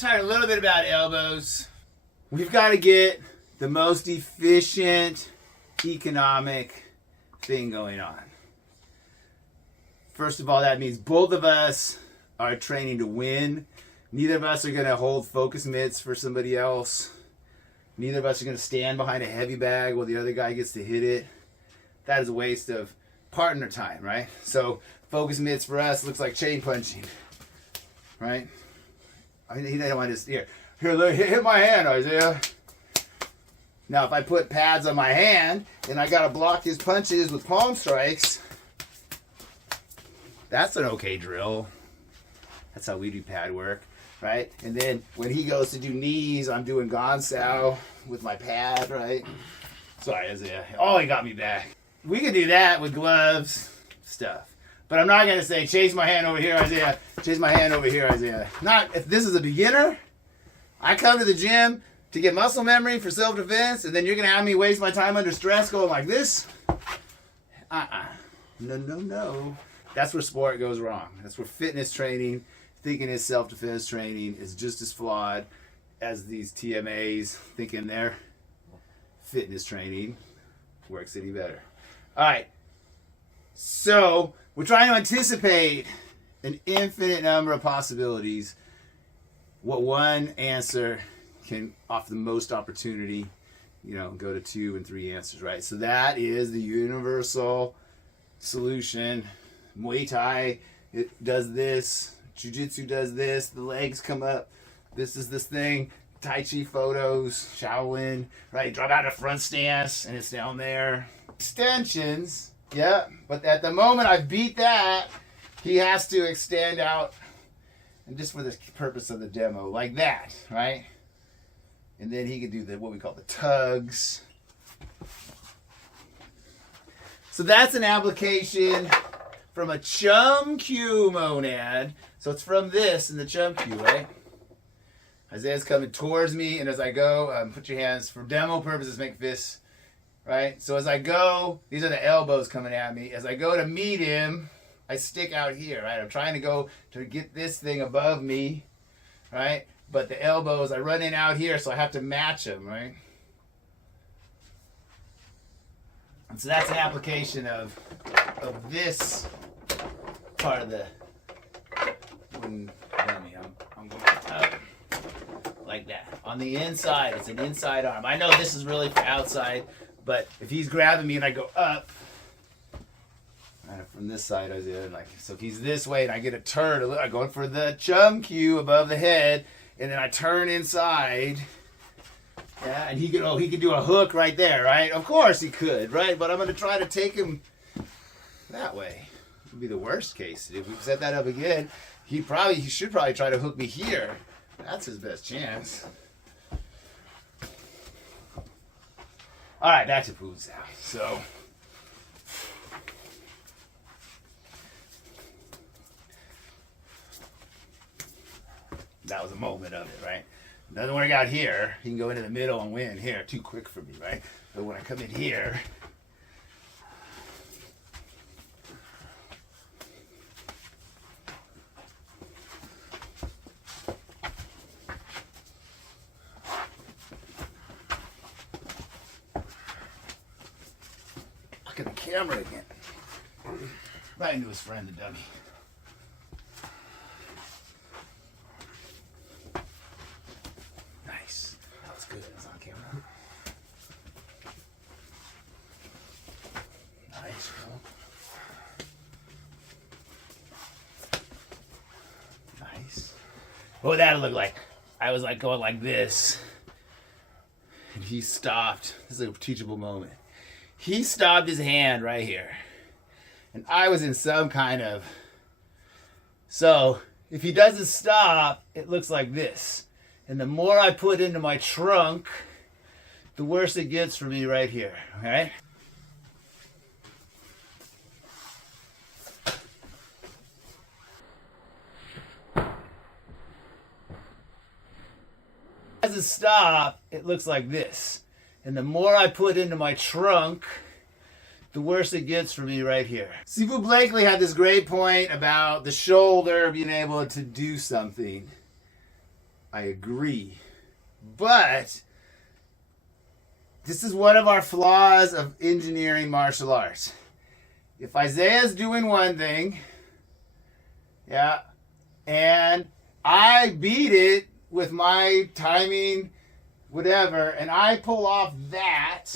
talking a little bit about elbows. We've got to get the most efficient, economic thing going on. First of all, that means both of us are training to win. Neither of us are going to hold focus mitts for somebody else. Neither of us are going to stand behind a heavy bag while the other guy gets to hit it. That is a waste of partner time, right? So focus mitts for us looks like chain punching, right? He doesn't want to here. Here, hit my hand, Isaiah. Now, if I put pads on my hand and I got to block his punches with palm strikes, that's an okay drill. That's how we do pad work, right? And then when he goes to do knees, I'm doing Gonsao with my pad, right? Sorry, Isaiah. Oh, he got me back. We can do that with gloves, stuff. But I'm not going to say, chase my hand over here, Isaiah. Chase my hand over here, Isaiah. Not if this is a beginner. I come to the gym to get muscle memory for self-defense, and then you're going to have me waste my time under stress going like this? No. That's where sport goes wrong. That's where fitness training, thinking it's self-defense training, is just as flawed as these TMAs thinking their fitness training works any better. All right. So we're trying to anticipate an infinite number of possibilities. What one answer can offer the most opportunity, go to 2 and 3 answers, right? So that is the universal solution. Muay Thai, it does this. Jiu-Jitsu does this. The legs come up. This is this thing. Tai Chi photos, Shaolin, right? Drop out a front stance, and it's down there. Extensions, yeah. But at the moment I beat that, he has to extend out, and just for the purpose of the demo, like that, right? And then he can do what we call the tugs. So that's an application from a Chum Q monad. So it's from this in the Chum Q, right? Isaiah's coming towards me, and as I go, put your hands, for demo purposes, make fists, right? So as I go, these are the elbows coming at me. As I go to meet him, I stick out here, right? I'm trying to go to get this thing above me, right? But the elbows, I run in out here, so I have to match them, right? And so that's an application of this part of the wooden dummy. I'm going up like that. On the inside, it's an inside arm. I know this is really for outside, but if he's grabbing me and I go up, from this side, so if he's this way and I get a turn, I'm going for the Chum Q above the head, and then I turn inside. Yeah, and he could do a hook right there, right? Of course he could, right? But I'm going to try to take him that way. It would be the worst case. If we set that up again, he should probably try to hook me here. That's his best chance. All right, back to food sound. So that was a moment of it, right? Doesn't work out here. He can go into the middle and win here. Too quick for me, right? But when I come in here, look at the camera again. Right into his friend, the dummy. Good. It's on camera. Nice. Nice. What would that look like? I was going like this. And he stopped. This is a teachable moment. He stopped his hand right here. And I was in some kind of... So, if he doesn't stop, it looks like this. And the more I put into my trunk, the worse it gets for me right here, okay? Doesn't stop, it looks like this. And the more I put into my trunk, the worse it gets for me right here. Sifu Blakely had this great point about the shoulder being able to do something. I agree. But this is one of our flaws of engineering martial arts. If Isaiah's doing one thing, yeah, and I beat it with my timing, whatever, and I pull off that,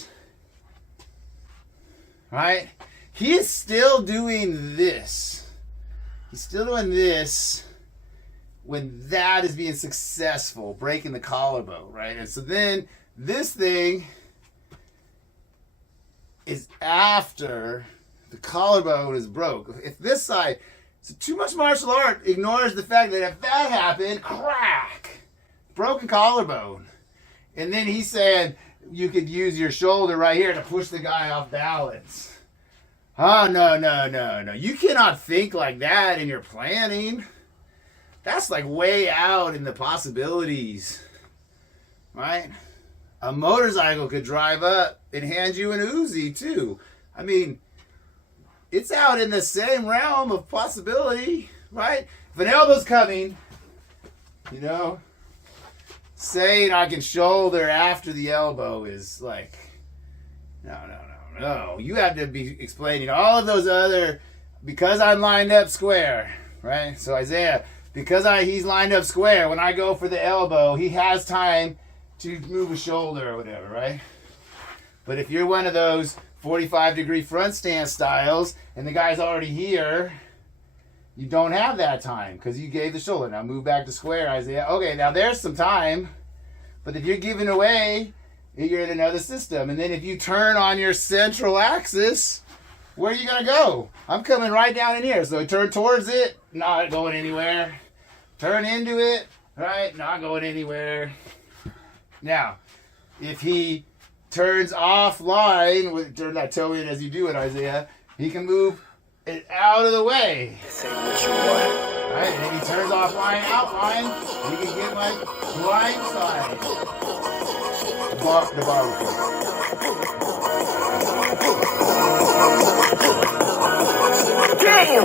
right? He is still doing this. He's still doing this when that is being successful, breaking the collarbone, right? And so then this thing is after the collarbone is broke. If this side, so too much martial art ignores the fact that if that happened, crack, broken collarbone. And then he's saying you could use your shoulder right here to push the guy off balance. Oh, no. You cannot think like that in your planning. That's like way out in the possibilities, right? A motorcycle could drive up and hand you an Uzi too. I mean, it's out in the same realm of possibility, right? If an elbow's coming, you know, saying I can shoulder after the elbow is like, no. You have to be explaining all of those other, because I'm lined up square, right? So Isaiah, because he's lined up square, when I go for the elbow, he has time to move a shoulder or whatever, right? But if you're one of those 45-degree front stance styles and the guy's already here, you don't have that time because you gave the shoulder. Now move back to square, Isaiah. Okay, now there's some time, but if you're giving away, you're in another system. And then if you turn on your central axis, where are you going to go? I'm coming right down in here. So turn towards it, not going anywhere. Turn into it, right? Not going anywhere. Now, if he turns offline, turn that toe in as you do it, Isaiah, he can move it out of the way. Say what you want. Right? And if he turns offline, outline, he can get my blind side. The bar will Damn!